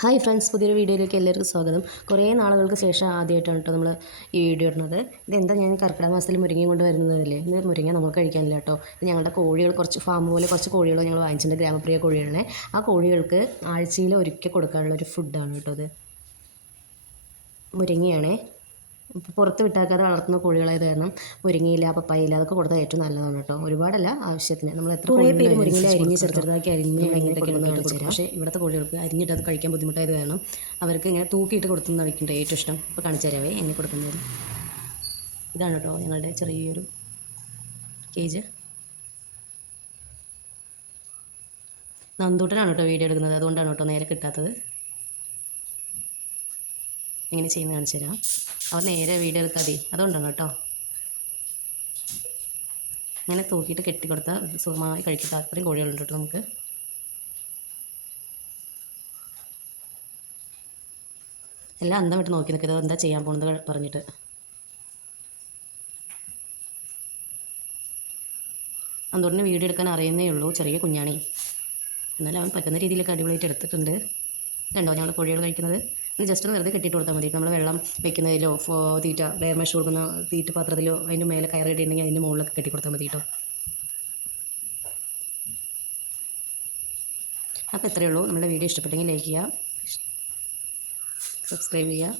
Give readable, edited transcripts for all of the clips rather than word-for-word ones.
Hi friends, പുതിയൊരു വീഡിയോയിലേക്ക് എല്ലാവർക്കും സ്വാഗതം. കുറേ നാളുകൾക്ക് ശേഷം ആദ്യമായിട്ടാണ് കേട്ടോ നമ്മൾ ഈ വീഡിയോ ഇടുന്നത്. ഇതെന്താ, ഞാൻ കർക്കിടക മാസത്തിൽ മുരിങ്ങയും കൊണ്ട് വരുന്നതല്ലേ. ഇത് മുരിങ്ങ നമുക്ക് കഴിക്കാനില്ല കേട്ടോ. ഇത് ഞങ്ങളുടെ കോഴികൾ, കുറച്ച് ഫാം പോലെ കുറച്ച് കോഴികൾ ഞങ്ങൾ വാങ്ങിച്ചിട്ടുണ്ട്, ഗ്രാമപ്രിയ കോഴികളെ. ആ കോഴികൾക്ക് ആഴ്ചയിൽ ഒരിക്കൽ കൊടുക്കാനുള്ളൊരു ഫുഡാണ് കേട്ടോ ഇത്. മുരിങ്ങയാണേ. ഇപ്പോൾ പുറത്ത് വിട്ടാക്കാതെ വളർത്തുന്ന കോഴികളായത് കാരണം മുരിങ്ങയില, പപ്പായയില അതൊക്കെ കൊടുത്താൽ ഏറ്റവും നല്ലതാണ് കേട്ടോ. ഒരുപാടല്ല, ആവശ്യത്തിന്. നമ്മൾ എത്ര കുറേ പേര് മുരിങ്ങയില അരിഞ്ഞ് ചെറുതാക്കി അരിഞ്ഞ് ഇങ്ങനെയൊക്കെ കാണിച്ചു തരാം. പക്ഷേ ഇവിടുത്തെ കോഴികൾക്ക് അരിഞ്ഞിട്ട് അത് കഴിക്കാൻ ബുദ്ധിമുട്ടായത് കാരണം അവർക്ക് ഇങ്ങനെ തൂക്കിയിട്ട് കൊടുത്തുനിന്ന് കഴിക്കുന്നത് ഏറ്റവും ഇഷ്ടം. ഇപ്പോൾ കാണിച്ചു തരാവേ എങ്ങനെ കൊടുക്കുന്നത്. ഇതാണ് കേട്ടോ ഞങ്ങളുടെ ചെറിയൊരു കേജ്. നന്ദൂട്ടനാണ് കേട്ടോ വീഡിയോ എടുക്കുന്നത്, അതുകൊണ്ടാണ് കേട്ടോ നേരെ കിട്ടാത്തത്. എങ്ങനെ ചെയ്യുന്നത് കാണിച്ചു തരാം. അവർ നേരെ വീഡിയോ എടുക്കാതെ, അതുകൊണ്ടാണ് കേട്ടോ. അങ്ങനെ തൂക്കിയിട്ട് കെട്ടിക്കൊടുത്താൽ സുഖമായി കഴിക്കട്ടെ. അത്രയും കോഴികളുണ്ട് കേട്ടോ നമുക്ക്. എല്ലാം അന്തം വിട്ട് നോക്കി നിൽക്കുന്നത്, എന്താ ചെയ്യാൻ പോകുന്നത് പറഞ്ഞിട്ട്. അന്തോടിന് വീഡിയോ എടുക്കാൻ അറിയുന്നേ ഉള്ളൂ, ചെറിയ കുഞ്ഞാണി. എന്നാലും അവൻ പറ്റുന്ന രീതിയിലൊക്കെ അടിപൊളിയായിട്ട് എടുത്തിട്ടുണ്ട്. കണ്ടോ ഞങ്ങൾ കോഴികൾ കഴിക്കുന്നത്. ജസ്റ്റ് ഒന്ന് വെറുതെ കെട്ടിയിട്ട് കൊടുത്താൽ മതി. നമ്മൾ വെള്ളം വെക്കുന്നതിലോ തീറ്റ ഡയർ മെഷ് കൊടുക്കുന്ന തീറ്റ പാത്രത്തിലോ അതിൻ്റെ മേലെ കയറിയിട്ടുണ്ടെങ്കിൽ അതിൻ്റെ മുകളിലൊക്കെ കെട്ടി കൊടുത്താൽ മതി കേട്ടോ. അപ്പോൾ ഇത്രയേ ഉള്ളൂ. നമ്മുടെ വീഡിയോ ഇഷ്ടപ്പെട്ടെങ്കിൽ ലൈക്ക് ചെയ്യുക, സബ്സ്ക്രൈബ് ചെയ്യുക.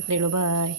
ഇത്രയേ ഉള്ളൂ. ബൈ.